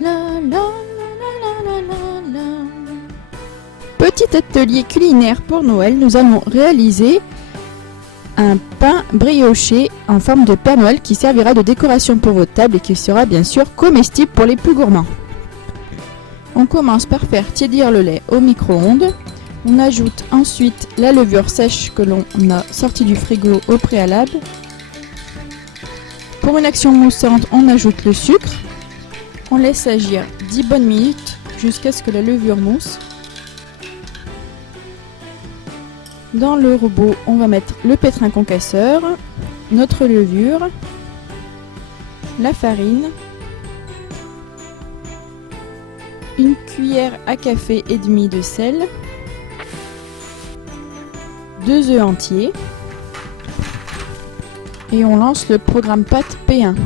La, la, la, la, la, la. Petit atelier culinaire pour Noël, nous allons réaliser un pain brioché en forme de Père Noël qui servira de décoration pour votre table et qui sera bien sûr comestible pour les plus gourmands. On commence par faire tiédir le lait au micro-ondes. On ajoute ensuite la levure sèche que l'on a sortie du frigo au préalable. Pour une action moussante, on ajoute le sucre. On laisse agir 10 bonnes minutes jusqu'à ce que la levure mousse. Dans le robot, on va mettre le pétrin concasseur, notre levure, la farine, une cuillère à café et demi de sel, 2 œufs entiers et on lance le programme pâte P1.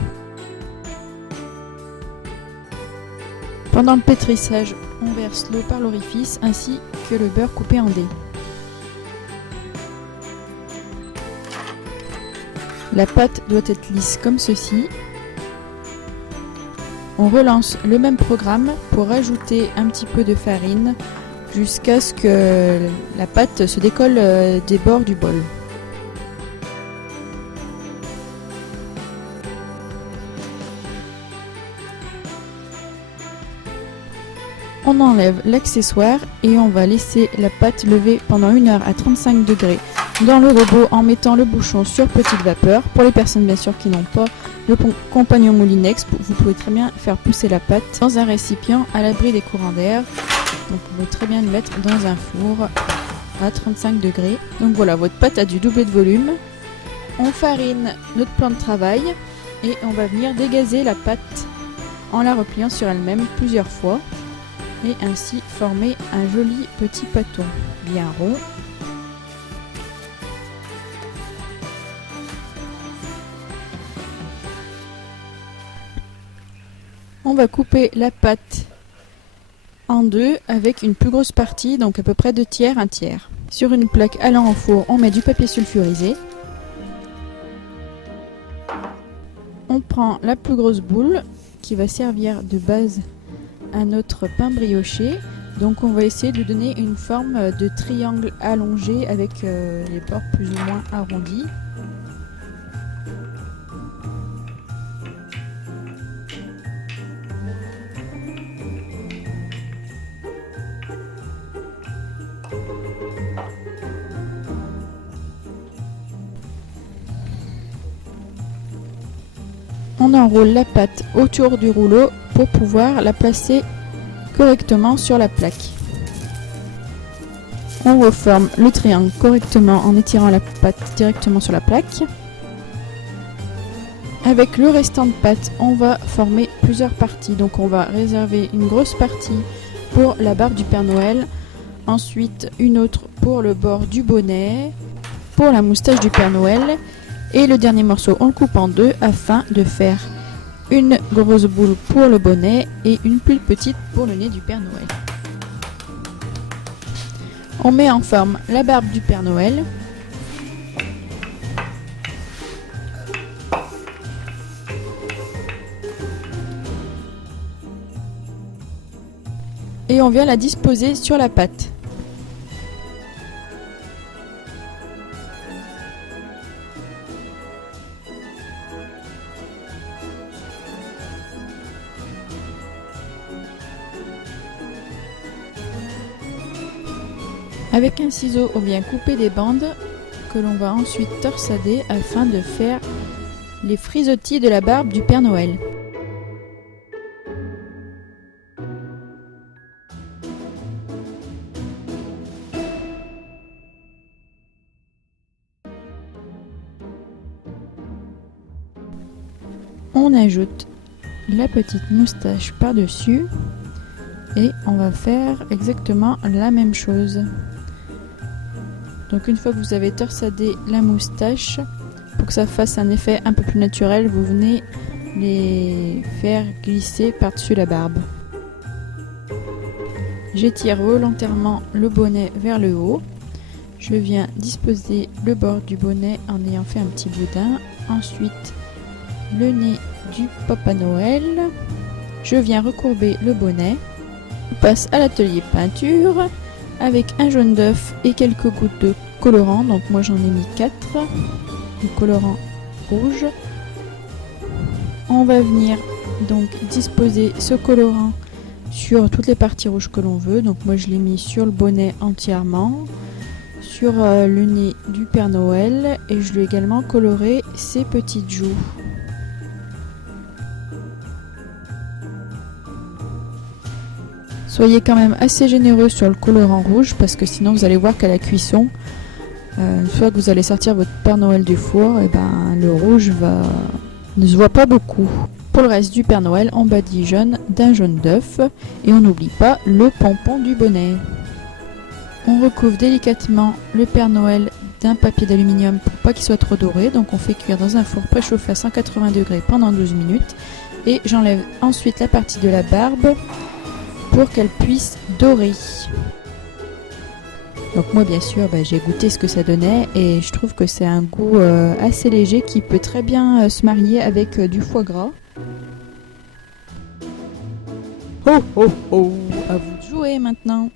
Pendant le pétrissage, on verse l'eau par l'orifice ainsi que le beurre coupé en dés. La pâte doit être lisse comme ceci. On relance le même programme pour ajouter un petit peu de farine jusqu'à ce que la pâte se décolle des bords du bol. On enlève l'accessoire et on va laisser la pâte lever pendant 1 heure à 35 degrés dans le robot en mettant le bouchon sur petite vapeur. Pour les personnes bien sûr qui n'ont pas le compagnon Moulinex, vous pouvez très bien faire pousser la pâte dans un récipient à l'abri des courants d'air. Donc vous pouvez très bien le mettre dans un four à 35 degrés. Donc voilà, votre pâte a dû doubler de volume. On farine notre plan de travail et on va venir dégazer la pâte en la repliant sur elle-même plusieurs fois et ainsi former un joli petit pâton bien rond. On va couper la pâte en deux avec une plus grosse partie, donc à peu près 2 tiers, 1 tiers. Sur une plaque allant au four, on met du papier sulfurisé. On prend la plus grosse boule qui va servir de base à notre pain brioché. Donc on va essayer de donner une forme de triangle allongé avec les bords plus ou moins arrondis. On enroule la pâte autour du rouleau pour pouvoir la placer correctement sur la plaque. On reforme le triangle correctement en étirant la pâte directement sur la plaque. Avec le restant de pâte, on va former plusieurs parties. Donc on va réserver une grosse partie pour la barbe du Père Noël, ensuite une autre pour le bord du bonnet, pour la moustache du Père Noël. Et le dernier morceau, on le coupe en deux afin de faire une grosse boule pour le bonnet et une plus petite pour le nez du Père Noël. On met en forme la barbe du Père Noël. Et on vient la disposer sur la pâte. Avec un ciseau, on vient couper des bandes que l'on va ensuite torsader afin de faire les frisottis de la barbe du Père Noël. On ajoute la petite moustache par-dessus et on va faire exactement la même chose. Donc une fois que vous avez torsadé la moustache, pour que ça fasse un effet un peu plus naturel, vous venez les faire glisser par-dessus la barbe. J'étire volontairement le bonnet vers le haut. Je viens disposer le bord du bonnet en ayant fait un petit boudin. Ensuite, le nez du Papa Noël. Je viens recourber le bonnet. On passe à l'atelier peinture avec un jaune d'œuf et quelques gouttes de colorant. Donc moi j'en ai mis 4, du colorant rouge. On va venir donc disposer ce colorant sur toutes les parties rouges que l'on veut. Donc moi je l'ai mis sur le bonnet entièrement, sur le nez du Père Noël, et je lui ai également coloré ses petites joues. Soyez quand même assez généreux sur le colorant rouge parce que sinon vous allez voir qu'à la cuisson, une fois que vous allez sortir votre Père Noël du four, et ben, le rouge ne se voit pas beaucoup. Pour le reste du Père Noël, on badigeonne d'un jaune d'œuf et on n'oublie pas le pompon du bonnet. On recouvre délicatement le Père Noël d'un papier d'aluminium pour pas qu'il soit trop doré. Donc on fait cuire dans un four préchauffé à 180 degrés pendant 12 minutes. Et j'enlève ensuite la partie de la barbe pour qu'elle puisse dorer. Donc moi bien sûr j'ai goûté ce que ça donnait et je trouve que c'est un goût assez léger qui peut très bien se marier avec du foie gras. Ho ho ho! À vous de jouer maintenant!